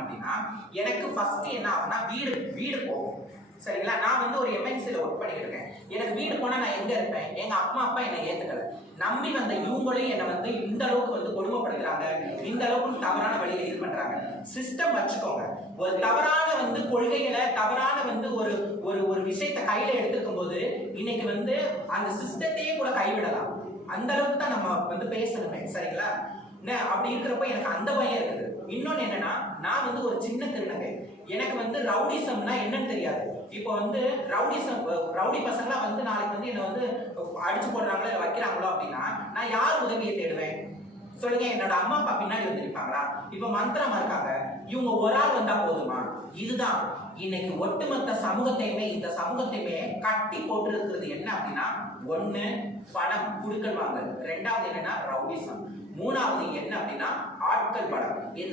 அப்படின்னா எனக்கு ஃபர்ஸ்ட் என்ன ஆகும்னா வீடு போகும். சரிங்களா? நான் வந்து ஒரு எம்என்சில ஒர்க் பண்ணிட்டு இருக்கேன். எனக்கு வீடு போனா நான் எங்க இருப்பேன்? எங்க அம்மா அப்பா என்னை ஏத்துக்கல. நம்பி வந்த இவங்களையும் என்னை வந்து இந்த அளவுக்கு வந்து கொடுமைப்படுத்துறாங்க, இந்த அளவுக்கு தவறான வழியில இது பண்றாங்க. சிஸ்டம் வச்சுக்கோங்க. ஒரு தவறான வந்து கொள்கைகளை, தவறான வந்து ஒரு ஒரு ஒரு விஷயத்தை கையில எடுத்துக்கும் போது இன்னைக்கு வந்து அந்த சிஸ்டத்தையே கூட கைவிடலாம். அந்த அளவுக்கு தான் நம்ம வந்து பேசணுமே. சரிங்களா? அப்படி இருக்கிறப்ப எனக்கு அந்த பயம் இருக்குது. இன்னொன்னு என்னன்னா, நான் வந்து ஒரு சின்ன திருநங்கை. எனக்கு வந்து ரவுடிசம்னா என்னன்னு தெரியாது. இப்போ வந்து ரவுடி பசங்களா வந்து நாளைக்கு வந்து என்ன வந்து அடிச்சு போடுறாங்களோ இல்லை வைக்கிறாங்களோ அப்படின்னா நான் யார் உதவியை தேடுவேன் சொல்லுங்க? என்னோட அம்மா அப்பா பின்னாடி வந்து நிற்பாங்களா? இப்ப மந்திரமா இருக்காங்க, இவங்க ஒரு ஆள் வந்தா போதுமா? இதுதான் இன்னைக்கு ஒட்டுமொத்த சமூகத்தையுமே, இந்த சமூகத்தையுமே கட்டி போட்டு இருக்கிறது என்ன அப்படின்னா, ஒண்ணு பணம் குடுக்கல் வாங்கல், ரெண்டாவது என்னன்னா ரவுடிசம், மூணாவது என்ன அப்படின்னா ஆட்கள் படம். இந்த